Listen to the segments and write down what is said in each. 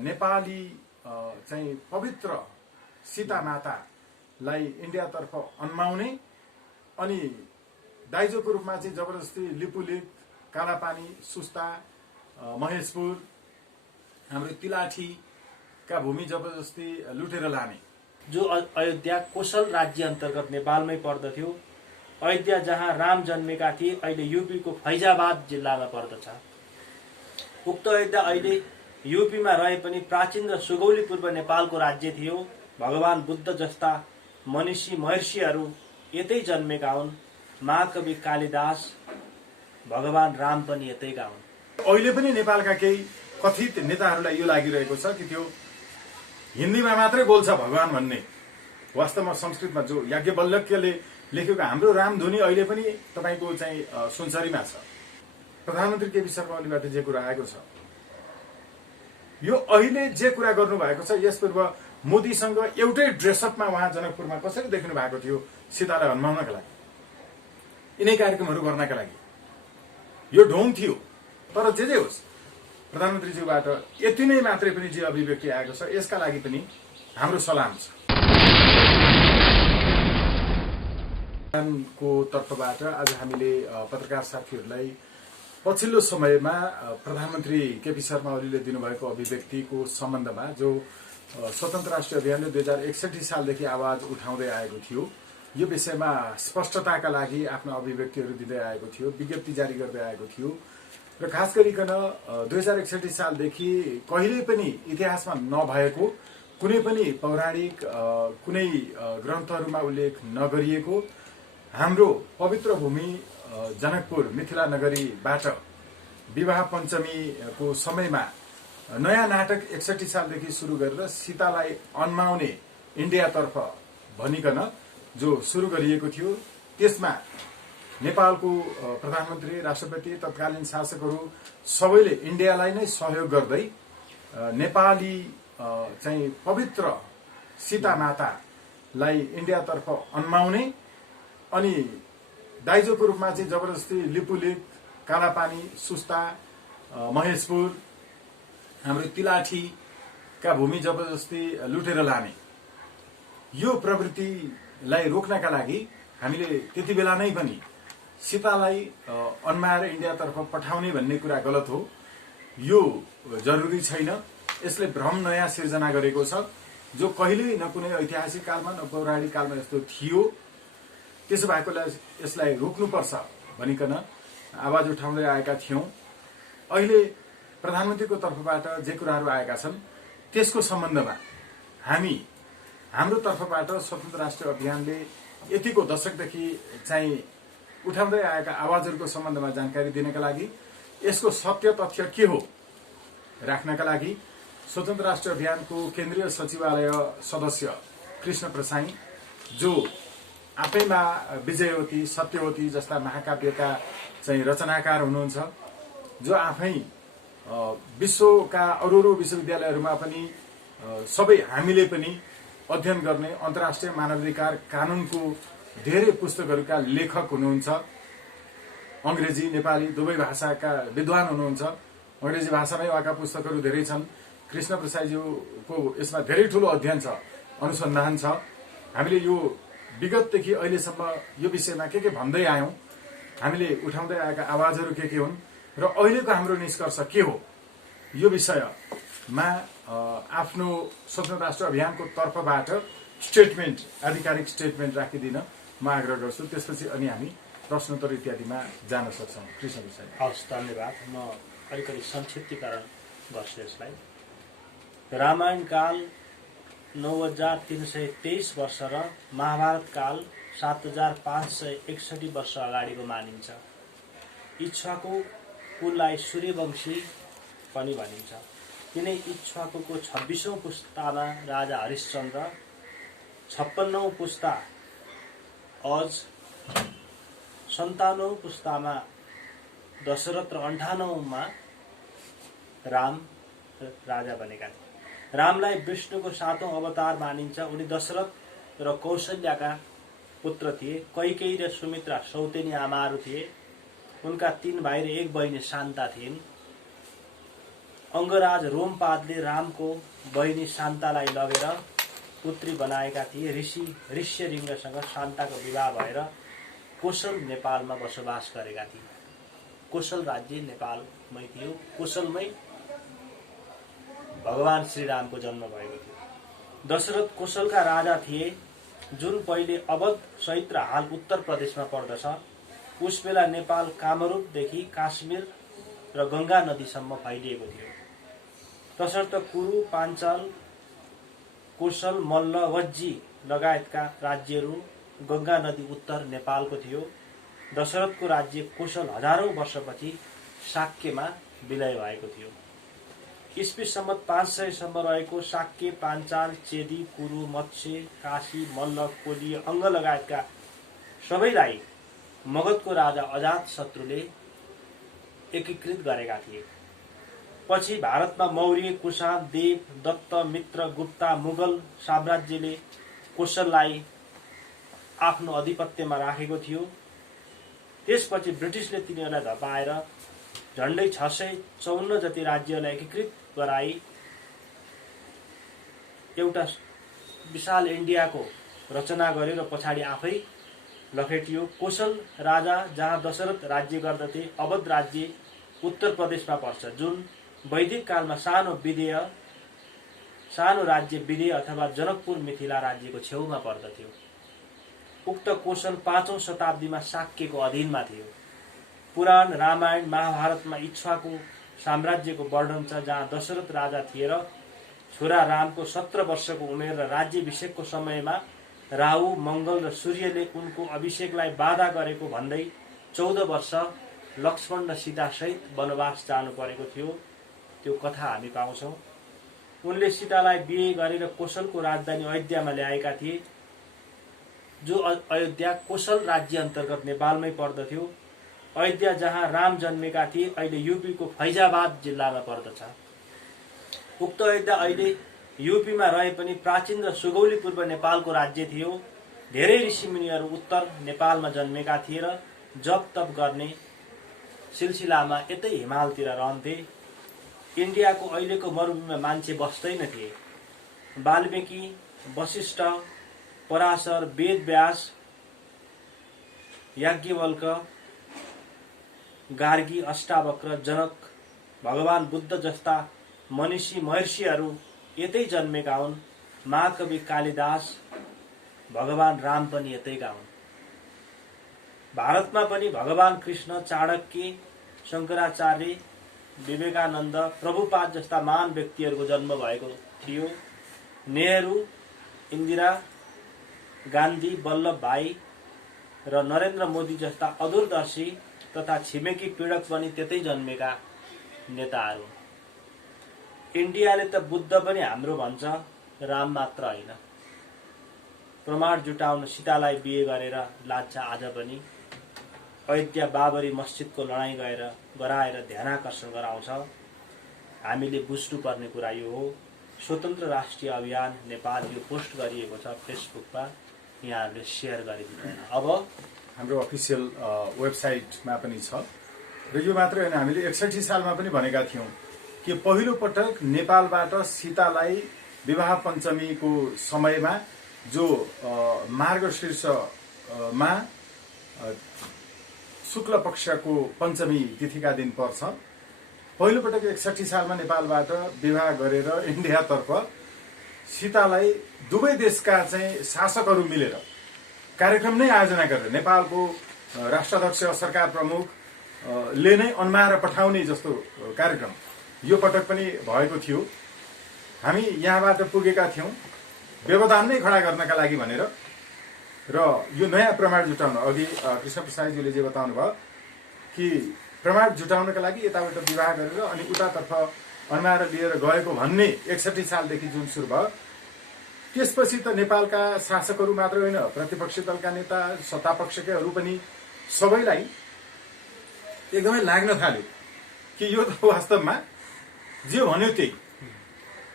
नेपाली चाहिँ पवित्र सीता मातालाई इन्डियातर्फ अन्माउने अनि दाइजोको रूपमा चाहिँ जबरजस्ती लिपुलेक, कालापानी, सुस्ता, महेशपुर, हाम्रो तिलाठीका भूमि जबरजस्ती लुटेर लाने। जो अयोध्या कोशल राज्य अन्तर्गत नेपालमै पर्दथ्यो। अयोध्या जहाँ राम जन्मेका थिए अहिले यूपीको फैजाबाद जिल्लामा पर्दछ। उक्त अयोध्या अहिले यूपीमा रहे पनि प्राचीन र सुगौली पूर्व नेपालको राज्य थियो। भगवान बुद्ध जस्ता मनीषी महर्षिहरू यतै जन्मेका हुन्। महाकवि कालिदास, भगवान राम पनि यतैका हुन्। अहिले पनि नेपालका केही कथित नेताहरूलाई यो लागिरहेको छ कि त्यो हिन्दीमा मात्रै बोल्छ भगवान भन्ने। वास्तवमा संस्कृतमा जो याज्ञवल्क्यले लेखेको हाम्रो रामधुनी अहिले पनि तपाईको चाहिँ सुनसरीमा छ। प्रधानमन्त्री केपी शर्मा ओलीबाट जे कुरा आएको छ, यो अहिले जे कुरा गर्नु भएको छ, यस पूर्व मोदीसँग एउटै ड्रेसअपमा उहाँ जनकपुरमा कसरी देखिनु भएको थियो सीतालाई हन्माउनका लागि, यिनै कार्यक्रमहरू गर्नका लागि। यो ढोङ थियो। तर जे होस्, प्रधानमन्त्रीज्यूबाट यति नै मात्रै पनि जे अभिव्यक्ति आएको छ, यसका लागि पनि हाम्रो सलाम छ। को तर्फबाट आज हामीले पत्रकार साथीहरूलाई पछिल्लो समयमा प्रधानमन्त्री केपी शर्मा ओलीले दिनुभएको अभिव्यक्तिको सम्बन्धमा जो स्वतन्त्र राष्ट्रिय अभियानले 2061 सालदेखि आवाज उठाउँदै आएको थियो, यो विषयमा स्पष्टताका लागि आफ्ना अभिव्यक्तिहरू दिँदै आएको थियो, विज्ञप्ति जारी गर्दै आएको थियो र खास गरिकन 2061 सालदेखि कहिल्यै पनि इतिहासमा नभएको कुनै पनि पौराणिक कुनै ग्रन्थहरूमा उल्लेख नगरिएको हाम्रो पवित्र भूमि जनकपुर मिथिला नगरीबाट विवाह पञ्चमीको समयमा नयाँ नाटक 61 सालदेखि सुरु गरेर सीतालाई अन्माउने इन्डियातर्फ भनिकन जो सुरु गरिएको थियो, त्यसमा नेपालको प्रधानमन्त्री, राष्ट्रपति, तत्कालीन शासकहरू सबैले इन्डियालाई नै सहयोग गर्दै नेपाली चाहिँ पवित्र सीता मातालाई इन्डियातर्फ अन्माउने अनि दाइजोको रूपमा चाहिँ जबरजस्ती लिपुलेक, कालापानी, सुस्ता, महेशपुर, हाम्रो तिलाठीका भूमि जबरजस्ती लुटेर लाने। यो प्रवृत्तिलाई रोक्नका लागि हामीले त्यति बेला नै पनि सीतालाई अन्माएर इन्डियातर्फ पठाउने भन्ने कुरा गलत हो। यो जरुरी छैन। यसले भ्रम नयाँ सिर्जना गरेको छ, जो कहिल्यै न कुनै ऐतिहासिक कालमा न पौराणिक कालमा यस्तो थियो। त्यसो भएकोलाई यसलाई रोक्नुपर्छ भनिकन आवाज उठाउँदै आएका थियौं। अहिले प्रधानमन्त्रीको तर्फबाट जे कुराहरू आएका छन् त्यसको सम्बन्धमा हाम्रो तर्फबाट स्वतन्त्र राष्ट्रिय अभियानले यतिको दशकदेखि चाहिँ उठाउँदै आएका आवाजहरूको सम्बन्धमा जानकारी दिनका लागि, यसको सत्य तथ्य के हो राख्नका लागि स्वतन्त्र राष्ट्रिय अभियानको केन्द्रीय सचिवालय सदस्य कृष्ण प्रसाई, जो आफैमा विजयवती, सत्यवती जस्ता महाकाव्यका चाहिँ रचनाकार हुनुहुन्छ, जो आफै विश्वका अरू विश्वविद्यालयहरूमा पनि सबै हामीले पनि अध्ययन गर्ने अन्तर्राष्ट्रिय मानवाधिकार कानूनको धेरै पुस्तकहरूका लेखक हुनुहुन्छ। अंग्रेजी, नेपाली दुवै भाषाका विद्वान हुनुहुन्छ। अंग्रेजी भाषामै उहाँका पुस्तकहरू धेरै छन्। कृष्ण प्रसाईज्यूको यसमा धेरै ठूलो अध्ययन छ, अनुसन्धान छ। हामीले यो विगतदेखि अहिलेसम्म यो विषयमा के भन्दै आयौं, हामीले उठाउँदै आएका आवाजहरू के हुन् र अहिलेको हाम्रो निष्कर्ष के हो, यो विषयमा आफ्नो स्वतन्त्र राष्ट्र अभियानको तर्फबाट स्टेटमेन्ट, आधिकारिक स्टेटमेन्ट राखिदिन म आग्रह गर्छु। त्यसपछि अनि हामी प्रश्नोत्तर इत्यादिमा जान सक्छौं। कृष्ण प्रसाई। हवस्, धन्यवाद। म अलिकति संक्षिप्तीकरण गर्छु यसलाई। रामायण काल 9323 वर्ष र महाभारत काल 7561 वर्ष अगाडिको मानिन्छ। इक्ष्वाकु कुललाई सूर्यवंशी पनि भनिन्छ। तिनै इक्ष्वाकुको 26औं पुस्तामा राजा हरिश्चन्द्र, 56औं पुस्ता अज, 57औं पुस्तामा दशरथ र 58औंमा राम राजा बनेका थिए। रामलाई विष्णुको 7औं अवतार मानिन्छ। उनी दशरथ र कौशल्याका पुत्र थिए। कैकेयी र सुमित्रा सौतेनी आमाहरू थिए। उनका 3 भाइ र 1 बहिनी शान्ता थिइन्। अङ्गराज रोमपादले रामको बहिनी शान्तालाई लगेर पुत्री बनाएका थिए। ऋष्यरिङ्गसँग शान्ताको विवाह भएर कोशल नेपालमा बसोबास गरेका थिए। कोशल राज्य नेपालमै थियो। कोशलमै भगवान श्रीरामको जन्म भएको थियो। दशरथ कोशलका राजा थिए, जुन पहिले अवध सहित र हाल उत्तर प्रदेशमा पर्दछ। उस बेला नेपाल कामरूपदेखि काश्मीर र गंगा नदीसम्म फैलिएको थियो। तसर्थ कुरु, पाञ्चाल, कोशल, मल्ल, वज्जी लगायतका राज्यहरू गंगा नदी उत्तर नेपालको थियो। दशरथको राज्य कोशल हजारौं वर्षपछि शाक्यमा विलय भएको थियो। ईस्वी सम्वत 500 सम्म रहेको शाक्य, पाञ्चाल, चेदी, कुरु, मत्स्य, काशी, मल्ल, कोलीय, अङ्ग लगायतका सबैलाई मगधको राजा अजातशत्रुले एकीकृत गरेका थिए। पछि भारतमा मौर्य, कुषाण, देव, दत्त, मित्र, गुप्ता, मुगल साम्राज्यले कोशललाई आफ्नो अधिपत्यमा राखेको थियो। त्यसपछि ब्रिटिसले तिनीहरूलाई धपाएर झण्डै 654 जति राज्यलाई एकीकृत गराई एउटा विशाल इन्डियाको रचना गर्यो र पछाडि आफै लखेटियो। कोशल राजा जहाँ दशरथ राज्य गर्दथे, अवध राज्य उत्तर प्रदेशमा पर्छ, जुन वैदिक कालमा सानो राज्य विदेय अथवा जनकपुर मिथिला राज्यको छेउमा पर्दथ्यो। उक्त कोशल 5औं शताब्दीमा शाक्यको अधीनमा थियो। पुराण, रामायण, महाभारतमा इक्ष्वाकु साम्राज्यको वर्णन छ, जहाँ दशरथ राजा थिए र छोरा रामको 17 वर्षको उमेर र राज्याभिषेकको समयमा राहु, मंगल र सूर्यले उनको अभिषेकलाई बाधा गरेको भन्दै 14 वर्ष लक्ष्मण र सीता सहित वनवास जानु परेको थियो। त्यो कथा हामी पाउँछौं। उनले सीतालाई बिहे गरेर कोशलको राजधानी अयोध्यामा ल्याएका थिए, जो अयोध्या कोशल राज्य अन्तर्गत नेपालमै पर्दथ्यो। अयोध्या जहाँ राम जन्मेका थिए अहिले यूपीको फैजाबाद जिल्लामा पर्दछ। उक्त अयोध्या अहिले यूपीमा रहे पनि प्राचीन र सुगौली पूर्व नेपालको राज्य थियो। धेरै ऋषिमुनिहरू उत्तर नेपालमा जन्मेका थिए र जप तप गर्ने सिलसिलामा यतै हिमालतिर रहन्थे। इन्डियाको अहिलेको मरुभूमिमा मान्छे बस्दैन थिए। वाल्मीकि, वशिष्ठ, पराशर, वेदव्यास, याज्ञवल्क, गार्गी, अष्टावक्र, जनक, भगवान बुद्ध जस्ता मनीषी महर्षिहरू यतै जन्मेका हुन्। महाकवि कालिदास, भगवान राम पनि यतैका हुन्। भारतमा पनि भगवान कृष्ण, चाणक्य, शंकराचार्य, विवेकानन्द, प्रभुपाद जस्ता महान व्यक्तिहरूको जन्म भएको थियो। नेहरू, इन्दिरा गान्धी, वल्लभ भाई र नरेन्द्र मोदी जस्ता अदूरदर्शी तथा छिमेकी पीडक पनि त्यतै जन्मेका नेताहरू। इन्डियाले त बुद्ध पनि हाम्रो भन्छ, राम मात्र होइन। प्रमाण जुटाउन सीतालाई बिहे गरेर लान्छ आज पनि। अयोध्या बाबरी मस्जिदको लडाईँ गराएर ध्यानाकर्षण गराउँछ। हामीले बुझ्नुपर्ने कुरा यो हो। स्वतन्त्र राष्ट्रिय अभियान नेपाल यो पोस्ट गरिएको छ फेसबुकमा, यहाँहरूले सेयर गरिदिनु। अब हाम्रो अफिसियल वेबसाइटमा पनि छ र यो मात्र होइन, हामीले 61 सालमा पनि भनेका थियौं कि पहिलो पटक नेपालबाट सीतालाई विवाह पञ्चमीको समयमा जो मार्गशीर्षमा शुक्ल पक्षको पञ्चमी तिथिका दिन पर्छ, पहिलो पटक 61 सालमा नेपालबाट विवाह गरेर इन्डियातर्फ सीतालाई दुवै देशका चाहिँ शासकहरू मिलेर कार्यक्रम नै आयोजना गरेर नेपालको राष्ट्राध्यक्ष, सरकार प्रमुखले नै अन्माएर पठाउने जस्तो कार्यक्रम यो पटक पनि भएको थियो। हामी यहाँबाट पुगेका थियौं व्यवधान नै खडा गर्नका लागि भनेर, र यो नयाँ प्रमाण जुटाउन, अघि कृष्ण प्रसादजीले जे बताउनु भयो कि प्रमाण जुटाउनका लागि यताबाट विवाह गरेर अनि उतातर्फ अन्माएर लिएर गएको भन्ने 61 सालदेखि जुन सुरु भयो, त्यसपछि त नेपालका शासकहरू मात्र होइन, प्रतिपक्षी दलका नेता, सत्तापक्षकाहरू पनि सबैलाई एकदमै लाग्न थाल्यो कि यो त वास्तवमा जे भन्यो त्यही।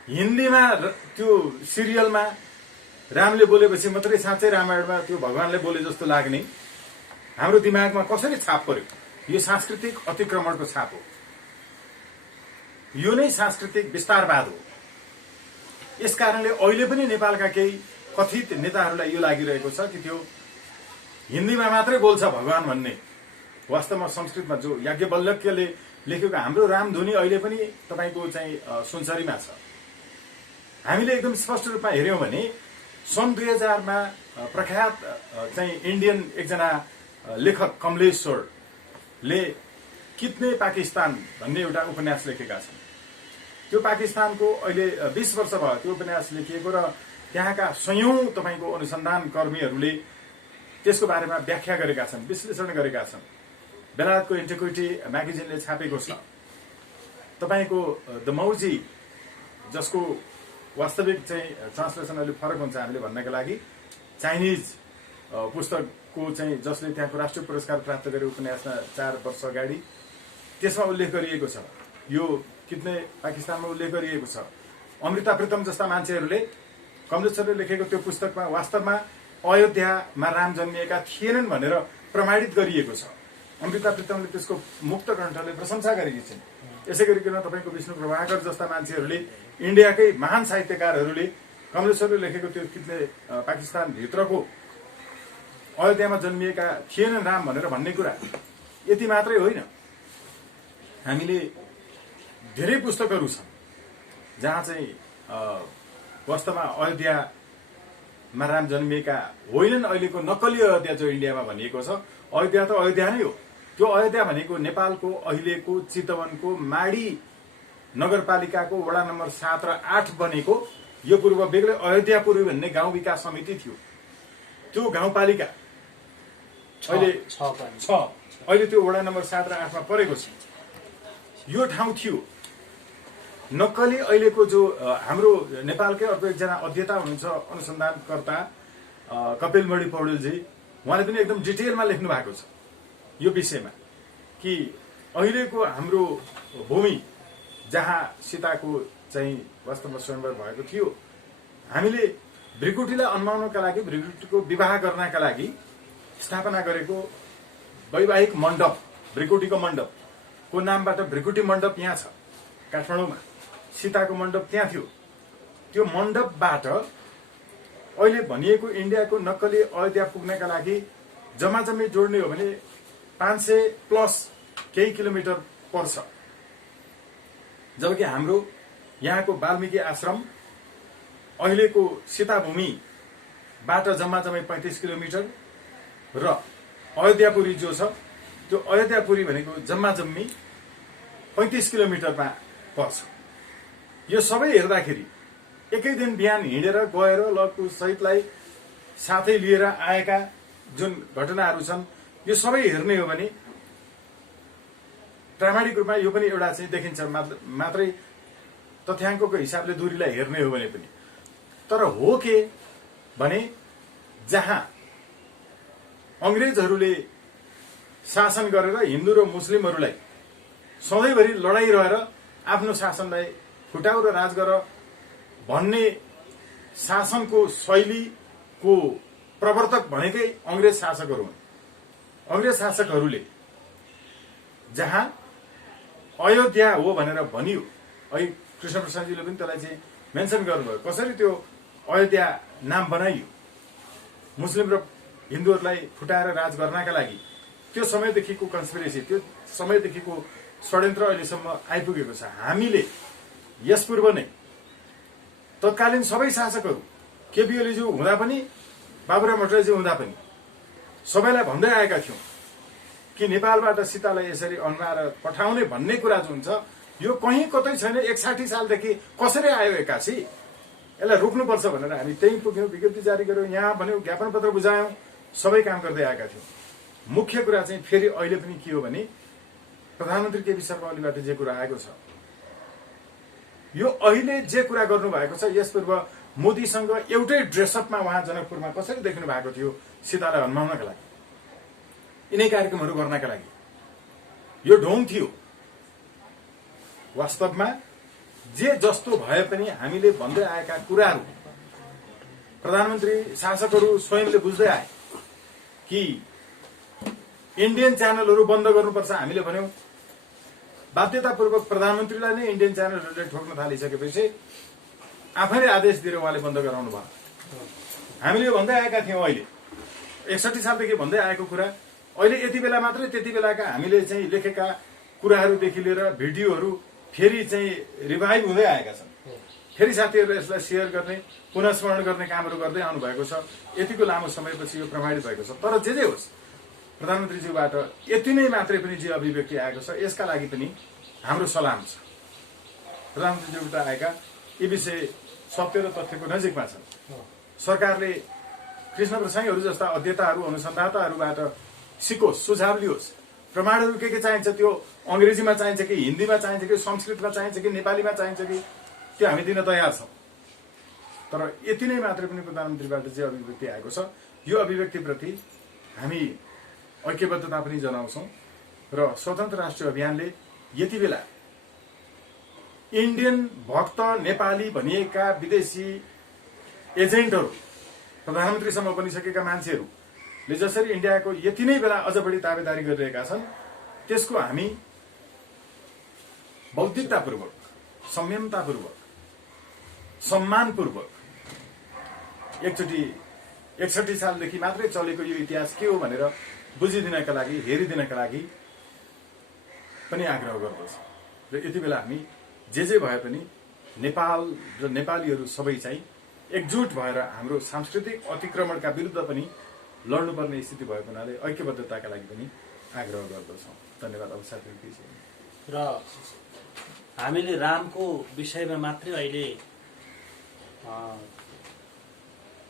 हिन्दीमा त्यो सिरियलमा रामले बोलेपछि मात्रै साँच्चै रामायणमा त्यो भगवानले बोले जस्तो लाग्ने हाम्रो दिमागमा कसरी छाप पर्यो। यो सांस्कृतिक अतिक्रमणको छाप हो। यो नै सांस्कृतिक विस्तारवाद हो। यस कारणले अहिले पनि नेपालका केही कथित नेताहरूलाई यो लागिरहेको छ कि त्यो हिन्दीमा मात्रै बोल्छ भगवान भन्ने। वास्तवमा संस्कृतमा जो याज्ञवल्क्यले लेखेको हाम्रो रामधुनी अहिले पनि तपाईको चाहिँ सुनसरीमा छ। हामीले एकदम स्पष्ट रूपमा हेर्यौं भने सन् 2000 मा प्रख्यात चाहिँ इन्डियन एकजना लेखक कमलेश्वरले कितने पाकिस्तान भन्ने एउटा उपन्यास लेखेका छन्। त्यो पाकिस्तानको अहिले 20 वर्ष भयो त्यो उपन्यास लेखिएको र त्यहाँका सयौं तपाईको अनुसन्धान कर्मीहरूले त्यसको बारेमा व्याख्या गरेका छन्, विश्लेषण गरेका छन्। बेलायतको एन्टिक्विटी म्यागजिनले छापेको छ। तपाईको द मौजी जसको वास्तविक चाहिँ ट्रान्सलेसन अलि फरक हुन्छ हामीले भन्नका लागि, चाइनिज पुस्तकको चाहिँ जसले त्यहाँको राष्ट्रिय पुरस्कार प्राप्त गरे उपन्यासमा 4 वर्ष अगाडि, त्यसमा उल्लेख गरिएको छ। यो कितने पाकिस्तानमा उल्लेख गरिएको छ। अमृता प्रीतम जस्ता मान्छेहरूले कमलेश्वरले लेखेको त्यो पुस्तकमा वास्तवमा अयोध्यामा राम जन्मिएका थिएनन् भनेर प्रमाणित गरिएको छ। अमृता प्रीतमले त्यसको मुक्त कण्ठले प्रशंसा गरेकी छिन्। यसै गरिकन तपाईको विष्णु प्रभाकर जस्ता मान्छेहरूले, इन्डियाकै महान साहित्यकारहरूले कमलेश्वरले लेखेको त्यो कितने पाकिस्तान भित्रको अयोध्यामा जन्मिएका थिएनन् राम भनेर भन्ने कुरा। यति मात्रै होइन, हामीले धेरै पुस्तकहरू छन् जहाँ चाहिँ वास्तवमा अयोध्यामा राम जन्मिएका होइनन्। अहिलेको नक्कली अयोध्या जो इन्डियामा भनिएको छ, अयोध्या त अयोध्या नै हो। त्यो अयोध्या भनेको नेपालको अहिलेको चितवनको माडी नगरपालिकाको वडा नम्बर 7 र 8 बनेको यो पूर्व बेग्लै अयोध्यापुरी भन्ने गाउँ विकास समिति थियो। त्यो गाउँपालिका अहिले 6 अहिले त्यो वडा नम्बर 7 र 8 मा परेको छ। यो ठाउँ थियो। नक्कली अहिलेको जो हाम्रो नेपालकै अर्को एकजना अध्येता हुनुहुन्छ अनुसन्धानकर्ता कपिलमणि पौडेलजी, उहाँले पनि एकदम डिटेलमा लेख्नु भएको छ यो विषयमा कि अहिलेको हाम्रो भूमि जहाँ सीताको चाहिँ वास्तवमा स्वयंवर भएको थियो, हामीले भृकुटीलाई अन्माउनका लागि, भृकुटीको विवाह गर्नका लागि स्थापना गरेको वैवाहिक मण्डप, भृकुटीको मण्डपको नामबाट भृकुटी मण्डप यहाँ छ काठमाडौँमा। सीताको मण्डप त्यहाँ थियो। त्यो मण्डपबाट अहिले भनिएको इन्डियाको नक्कली अयोध्या पुग्नका लागि जम्माजम्मी जोड्ने हो भने 500 प्लस केही किलोमिटर पर्छ। जबकि हाम्रो यहाँको वाल्मीकि आश्रम अहिलेको सीताभूमिबाट जम्माजम्मी 35 किलोमिटर र अयोध्यापुरी जो छ त्यो अयोध्यापुरी भनेको जम्माजम्मी 35 किलोमिटरमा पर्छ। यो सबै हेर्दाखेरि एकै दिन बिहान हिँडेर गएर लक्कु सहितलाई साथै लिएर आएका जुन घटनाहरू छन्, यो सबै हेर्ने हो भने प्रामाणिक रूपमा यो पनि एउटा चाहिँ देखिन्छ मात्रै तथ्याङ्कको हिसाबले दूरीलाई हेर्ने हो भने पनि। तर हो के भने जहाँ अंग्रेजहरूले शासन गरेर हिन्दू र मुस्लिमहरूलाई सधैँभरि लडाई रहेर आफ्नो शासनलाई फुटाउ र राज गर भन्ने शासनको शैलीको प्रवर्तक भनेकै अंग्रेज शासकहरू हुन्। अंग्रेज शासकहरूले जहाँ अयोध्या हो भनेर भनियो, अहिले कृष्ण प्रसादजीले पनि त्यसलाई चाहिँ मेन्सन गर्नुभयो, कसरी त्यो अयोध्या नाम बनाइयो मुस्लिम र हिन्दूहरूलाई फुटाएर राज गर्नका लागि। त्यो समयदेखिको कन्स्पिरेसी, त्यो समयदेखिको षड्यन्त्र अहिलेसम्म आइपुगेको छ। हामीले यस पूर्व नै तत्कालीन सबै शासकहरू केपी ओलीज्यू हुँदा पनि बाबुराम भट्टराईज्यू हुँदा पनि सबैलाई भन्दै आएका थियौं कि नेपालबाट सीतालाई यसरी अन्माएर पठाउने भन्ने कुरा जो हुन्छ यो कहीँ कतै छैन। 61 सालदेखि कसरी आयो एक्कासी, यसलाई रोक्नुपर्छ भनेर हामी त्यही पुग्यौं, विज्ञप्ति जारी गर्यौं, यहाँ भन्यौं, ज्ञापन पत्र बुझायौं, सबै काम गर्दै आएका थियौं। मुख्य कुरा चाहिँ फेरि अहिले पनि के हो भने प्रधानमन्त्री केपी शर्मा ओलीबाट जे कुरा आएको छ, यो अहिले जे कुरा गर्नु भएको छ, यस पूर्व मोदीसँग एउटै ड्रेसअपमा उहाँ जनकपुरमा कसरी देखिनु भएको थियो सीतालाई हन्माउनका लागि, यिनै कार्यक्रमहरू गर्नका लागि। यो ढोङ थियो। वास्तवमा जे जस्तो भए पनि हामीले भन्दै आएका कुराहरू प्रधानमन्त्री शासकहरू स्वयंले बुझ्दै आए कि इन्डियन च्यानलहरू बन्द गर्नुपर्छ। हामीले भन्यौं बाध्यतापूर्वक प्रधानमन्त्रीलाई नै इन्डियन च्यानलहरूले ठोक्न थालिसकेपछि आफैले आदेश दिएर उहाँले बन्द गराउनु भयो। हामीले यो भन्दै आएका थियौँ, अहिले 61 सालदेखि भन्दै आएको कुरा अहिले यति बेला मात्रै त्यति बेलाका हामीले चाहिँ लेखेका कुराहरूदेखि लिएर भिडियोहरू फेरि चाहिँ रिभाइभ हुँदै आएका छन्। फेरि साथीहरूले यसलाई सेयर गर्ने पुनः स्मरण गर्ने कामहरू गर्दै आउनु भएको छ। यतिको लामो समयपछि यो प्रमाणित भएको छ। तर जे होस् प्रधानमन्त्रीज्यूबाट यति नै मात्रै पनि जे अभिव्यक्ति आएको छ यसका लागि पनि हाम्रो सलाम छ। प्रधानमन्त्रीज्यूबाट आएका यी विषय सत्य र तथ्यको नजिकमा छन्। सरकारले कृष्ण प्रसाईहरू जस्ता अध्येताहरू अनुसन्धाताहरूबाट सिकोस्, सुझाव लियोस्। प्रमाणहरू के चाहिन्छ, त्यो अङ्ग्रेजीमा चाहिन्छ कि हिन्दीमा चाहिन्छ कि संस्कृतमा चाहिन्छ कि नेपालीमा चाहिन्छ कि त्यो हामी दिन तयार छौँ। तर यति नै मात्रै पनि प्रधानमन्त्रीबाट जे अभिव्यक्ति आएको छ यो अभिव्यक्तिप्रति हामी ऐक्यबद्धता पनि जनाउँछौँ र स्वतन्त्र राष्ट्रिय अभियानले यति बेला इन्डियन भक्त नेपाली भनिएका विदेशी एजेन्टहरू प्रधानमन्त्रीसम्म बनिसकेका मान्छेहरूले जसरी इन्डियाको यति नै बेला अझ बढी दावेदारी गरिरहेका छन् त्यसको हामी बौद्धिकतापूर्वक, संयमतापूर्वक, सम्मानपूर्वक एकचोटि 61 सालदेखि मात्रै चलेको यो इतिहास के हो भनेर बुझिदिनका लागि, हेरिदिनका लागि पनि आग्रह गर्दछ। र यति बेला हामी जे भए पनि नेपाल र नेपालीहरू सबै चाहिँ एकजुट भएर हाम्रो सांस्कृतिक अतिक्रमणका विरुद्ध पनि लड्नुपर्ने स्थिति भएको हुनाले ऐक्यबद्धताका लागि पनि आग्रह गर्दछौँ। धन्यवाद। अब साथी र हामीले रामको विषयमा मात्रै अहिले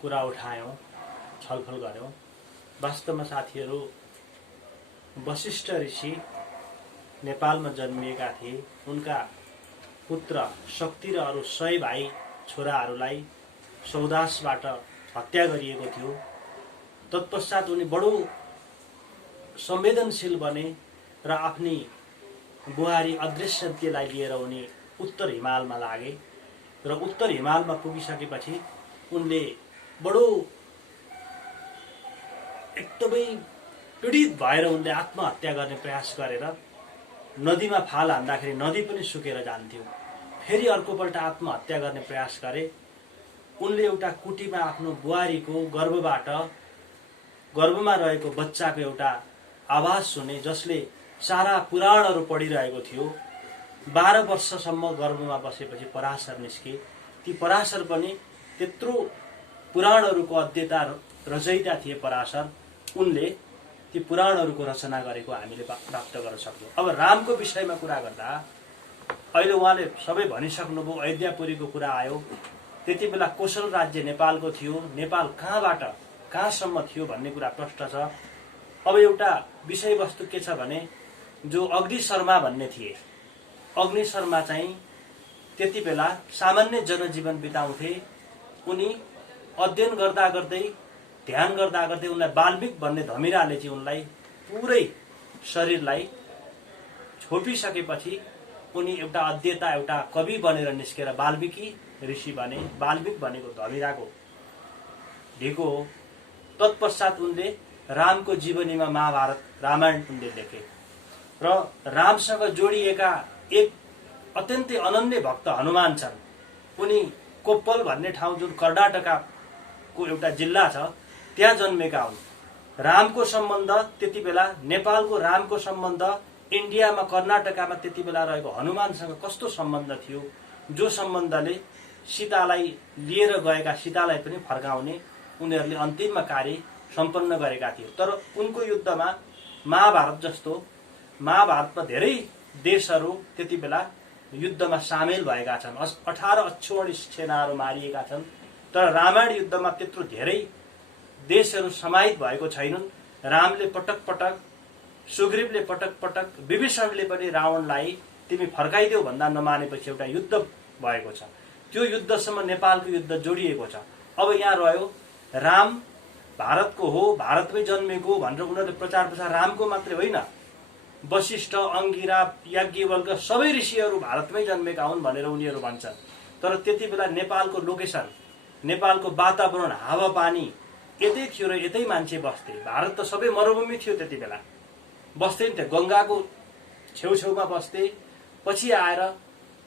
कुरा उठायौँ, छलफल गऱ्यौँ। वास्तवमा साथीहरू वशिष्ठ ऋषि नेपालमा जन्मिएका थिए। उनका पुत्र शक्ति र अरू 100 भाइ छोराहरूलाई सौदासबाट हत्या गरिएको थियो। तत्पश्चात उनी बडो संवेदनशील बने र आफ्नी बुहारी अदृश्यन्तीलाई लिएर उनी उत्तर हिमालमा लागे र उत्तर हिमालमा पुगिसकेपछि उनले बडो एकदमै पीडित भएर उनले आत्महत्या गर्ने प्रयास गरेर नदीमा फाल हान्दाखेरि नदी पनि सुकेर जान्थ्यो। फेरि अर्कोपल्ट आत्महत्या गर्ने प्रयास गरे। उनले एउटा कुटीमा आफ्नो बुहारीको गर्भमा रहेको बच्चाको एउटा आवाज सुने जसले सारा पुराणहरू पढिरहेको थियो। 12 वर्षसम्म गर्भमा बसेपछि पराशर निस्के। ती पराशर पनि त्यत्रो पुराणहरूको अध्येता रचयिता थिए पराशर। उनले ती पुराणहरूको रचना गरेको हामीले प्राप्त गर्न सक्यौँ। अब रामको विषयमा कुरा गर्दा अहिले उहाँले सबै भनिसक्नुभयो। अयोध्यापुरीको कुरा आयो। त्यति बेला कोशल राज्य नेपालको थियो। नेपाल कहाँबाट कहाँसम्म थियो भन्ने कुरा प्रश्न छ। अब एउटा विषयवस्तु के छ भने जो अग्नि शर्मा भन्ने थिए, अग्नि शर्मा चाहिँ त्यति बेला सामान्य जनजीवन बिताउँथे। उनी अध्ययन गर्दा गर्दै ध्यान गर्दा गर्दै उनलाई वाल्मिक भन्ने धमिराले चाहिँ उनलाई पुरै शरीरलाई छोपिसकेपछि उनी एउटा अध्येता, एउटा कवि बनेर निस्केर वाल्मिकी ऋषि बने। वाल्मिक भनेको धमिराको ढिको हो। तत्पश्चात उनले रामको जीवनीमा महाभारत रामायण उनले लेखे र रामसँग जोडिएका एक अत्यन्तै अनन्य भक्त हनुमान छन्। उनी कोप्पल भन्ने ठाउँ जुन कर्नाटकको एउटा जिल्ला छ त्यहाँ जन्मेका हुन्। रामको सम्बन्ध त्यति बेला नेपालको रामको सम्बन्ध इन्डियामा कर्नाटकमा त्यति बेला रहेको हनुमानसँग कस्तो सम्बन्ध थियो, जो सम्बन्धले सीतालाई लिएर गएका सीतालाई पनि फर्काउने उनीहरूले अन्तिममा कार्य सम्पन्न गरेका थिए। तर उनको युद्धमा महाभारत जस्तो महाभारतमा धेरै देशहरू त्यति बेला युद्धमा सामेल भएका छन्। 18 अक्षौहिणी सेनाहरू मारिएका छन्। तर रामायण युद्धमा त्यत्रो धेरै देशहरू समाहित भएको छैनन्। रामले पटक पटक, सुग्रीवले पटक पटक, विभीषणले पनि रावणलाई तिमी फर्काइदेऊ भन्दा नमानेपछि एउटा युद्ध भएको छ। त्यो युद्धसम्म नेपालको युद्ध जोडिएको छ। अब यहाँ रह्यो राम भारतको हो, भारतमै जन्मेको भनेर उनीहरूले प्रचार प्रसार रामको मात्रै होइन, वशिष्ठ, अंगिरा, याज्ञवल्क्य सबै ऋषिहरू भारतमै जन्मेका हुन् भनेर उनीहरू भन्छन्। तर त्यति बेला नेपालको लोकेसन, नेपालको वातावरण, हावापानी यतै थियो र यतै मान्छे बस्थे। भारत त सबै मरुभूमि थियो त्यति बेला, बस्थे नि त। गङ्गाको छेउछेउमा बस्थे, पछि आएर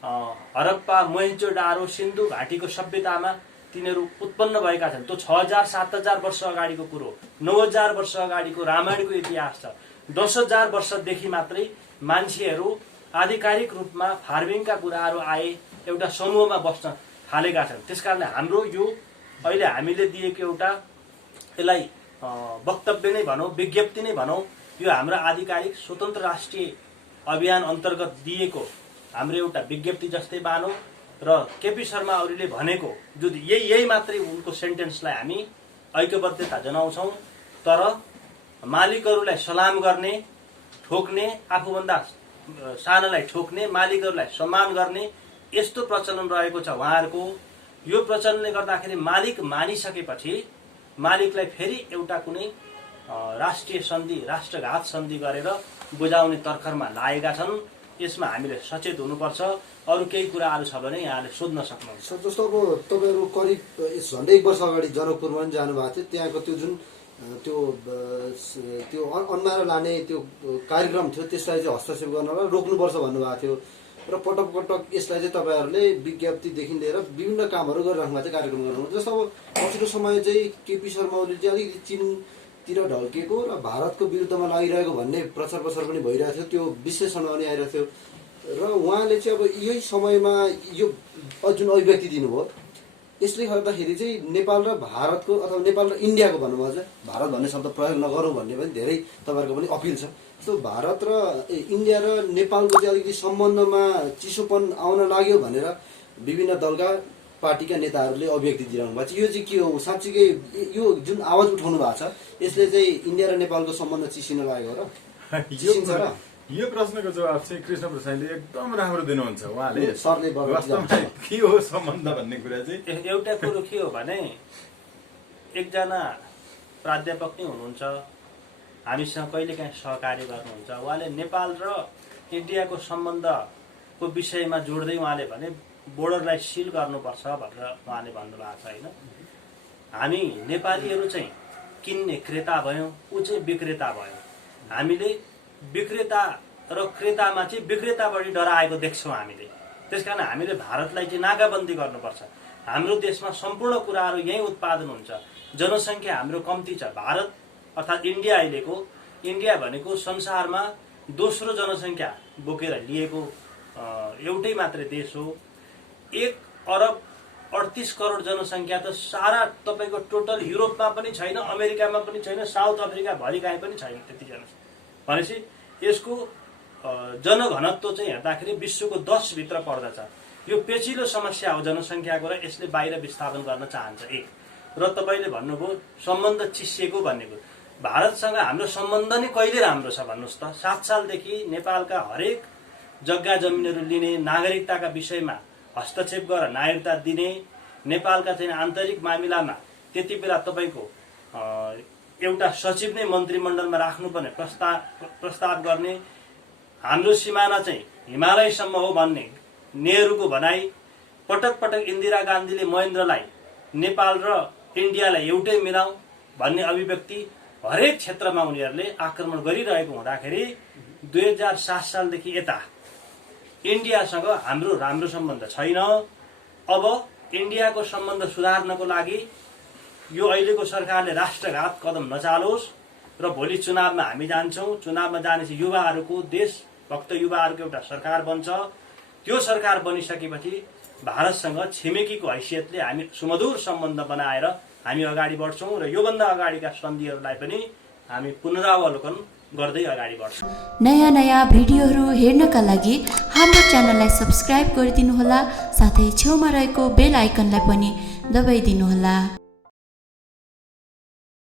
हरप्पा मोहेन्जोडारो सिन्धु घाटीको सभ्यतामा तिनीहरू उत्पन्न भएका छन्। त्यो 6000 7000 वर्ष अगाडिको कुरो, 9000 वर्ष अगाडिको रामायणको इतिहास छ। 10000 वर्षदेखि मात्रै मान्छेहरू आधिकारिक रूपमा फार्मिङका कुराहरू आए, एउटा समूहमा बस्न थालेका छन्। त्यसकारणले हाम्रो यो अहिले हामीले दिएको एउटा यसलाई वक्तव्य नै भनौँ, विज्ञप्ति नै भनौँ, यो हाम्रो आधिकारिक स्वतन्त्र राष्ट्रिय अभियान अन्तर्गत दिएको हाम्रो एउटा विज्ञप्ति जस्तै मानौँ र केपी शर्मा ओलीले भनेको जो यही मात्रै उनको सेन्टेन्सलाई हामी ऐक्यबद्धता जनाउँछौँ। तर मालिकहरूलाई सलाम गर्ने, ठोक्ने, आफूभन्दा सानालाई ठोक्ने, मालिकहरूलाई सम्मान गर्ने यस्तो प्रचलन रहेको छ उहाँहरूको। यो प्रचलनले गर्दाखेरि मालिक मानिसकेपछि मालिकलाई फेरि एउटा कुनै राष्ट्रिय सन्धि, राष्ट्रघात सन्धि गरेर बुझाउने तर्खरमा लागेका छन्। यसमा हामीले सचेत हुनुपर्छ। अरू केही कुराहरू छ भने यहाँले सोध्न सक्नुहुन्छ। सर, जस्तो अब तपाईँहरू करिब झन्डै 1 वर्ष अगाडि जनकपुरमा पनि जानुभएको थियो। त्यहाँको त्यो जुन त्यो अन्मारा लाने त्यो कार्यक्रम थियो, त्यसलाई चाहिँ हस्तक्षेप गर्नलाई रोक्नुपर्छ भन्नुभएको थियो र पटक पटक यसलाई चाहिँ तपाईँहरूले विज्ञप्तिदेखि लिएर विभिन्न कामहरू गरिराख्नु भएको थियो, कार्यक्रम गर्नुहुन्छ। जस्तो अब पछिल्लो समय चाहिँ केपी शर्मा ओली चाहिँ अलिकति चीनतिर ढल्केको र भारतको विरुद्धमा लागिरहेको भन्ने प्रचार प्रसार पनि भइरहेको थियो, त्यो विश्लेषण पनि आइरहेको थियो र उहाँले चाहिँ अब यही समयमा यो जुन अभिव्यक्ति दिनुभयो, यसले गर्दाखेरि चाहिँ नेपाल र भारतको अथवा नेपाल र इन्डियाको भन्नुभयो चाहिँ भारत भन्ने शब्द प्रयोग नगरौँ भन्ने पनि धेरै तपाईँहरूको पनि अपिल छ। जस्तो भारत र इन्डिया र नेपालको चाहिँ अलिकति सम्बन्धमा चिसोपन आउन लाग्यो भनेर विभिन्न दलका पार्टीका नेताहरूले अभिव्यक्ति दिइरहनु भएको छ। यो चाहिँ के हो? साँच्चीकै यो जुन आवाज उठाउनु भएको छ यसले चाहिँ इन्डिया र नेपालको सम्बन्ध चिसिन लागेको र चिसिन्छ र? यो प्रश्नको जवाब चाहिँ कृष्ण प्रसादले एकदम राम्रो दिनुहुन्छ। उहाँले सरले वास्तवमा के हो सम्बन्ध भन्ने कुरा चाहिँ एउटा कुरो के हो भने एकजना प्राध्यापक नै हुनुहुन्छ, हामीसँग कहिलेकाहीँ सहकार्य गर्नुहुन्छ। उहाँले नेपाल र इन्डियाको सम्बन्धको विषयमा जोड्दै उहाँले भने बोर्डरलाई सिल गर्नुपर्छ भनेर उहाँले भन्नुभएको छ होइन। हामी नेपालीहरू चाहिँ किन्ने क्रेता भयौँ, ऊ चाहिँ विक्रेता भयो। हामीले विक्रेता र क्रेतामा चाहिँ विक्रेता बढी डराएको देख्छौँ हामीले। त्यसकारण हामीले भारतलाई चाहिँ नाकाबन्दी गर्नुपर्छ। हाम्रो देशमा सम्पूर्ण कुराहरू यहीँ उत्पादन हुन्छ। जनसङ्ख्या हाम्रो कम्ती छ। भारत अर्थात् इन्डिया अहिलेको, इन्डिया भनेको संसारमा दोस्रो जनसङ्ख्या बोकेर लिएको एउटै मात्रै देश हो। 1 अरब 38 करोड जनसङ्ख्या त सारा तपाईँको टोटल युरोपमा पनि छैन, अमेरिकामा पनि छैन, साउथ अफ्रिका भरि कहीँ पनि छैन त्यति जनसङ्ख्या। भनेपछि यसको जनघनत्व चाहिँ हेर्दाखेरि विश्वको 10 भित्र पर्दछ। यो पेचिलो समस्या हो जनसङ्ख्याको र यसले बाहिर विस्थापन गर्न चाहन्छ। 1 र तपाईँले भन्नुभयो सम्बन्ध चिसिएको भन्नेको, भारतसँग हाम्रो सम्बन्ध नै कहिले राम्रो छ भन्नुहोस् त? 7 सालदेखि नेपालका हरेक जग्गा जमिनहरू लिने, नागरिकताका विषयमा हस्तक्षेप गरेर नागरिकता दिने, नेपालका चाहिँ आन्तरिक मामिलामा त्यति बेला तपाईँको एउटा सचिव नै मन्त्रीमण्डलमा राख्नुपर्ने प्रस्ताव गर्ने, हाम्रो सिमाना चाहिँ हिमालयसम्म हो भन्ने नेहरूको भनाइ, पटक पटक इन्दिरा गान्धीले महेन्द्रलाई नेपाल र इन्डियालाई एउटै मिलाऊ भन्ने अभिव्यक्ति हरेक क्षेत्रमा उनीहरूले आक्रमण गरिरहेको हुँदाखेरि 2007 सालदेखि यता इन्डियासँग हाम्रो राम्रो सम्बन्ध छैन। अब इन्डियाको सम्बन्ध सुधार्नको लागि यो अहिलेको सरकारले राष्ट्रघात कदम नचालोस् र भोलि चुनावमा हामी जान्छौँ। चुनावमा जानेपछि युवाहरूको, देशभक्त युवाहरूको एउटा सरकार बन्छ। त्यो सरकार बनिसकेपछि भारतसँग छिमेकीको हैसियतले हामी सुमधुर सम्बन्ध बनाएर हामी अगाडि बढ्छौँ र योभन्दा अगाडिका सन्धिहरूलाई पनि हामी पुनरावलोकन गर्दै अगाडि बढ्छौँ। नयाँ नयाँ भिडियोहरू हेर्नका लागि हाम्रो च्यानललाई सब्स्क्राइब गरिदिनुहोला, साथै छेउमा रहेको बेल आइकनलाई पनि दबाइदिनुहोला।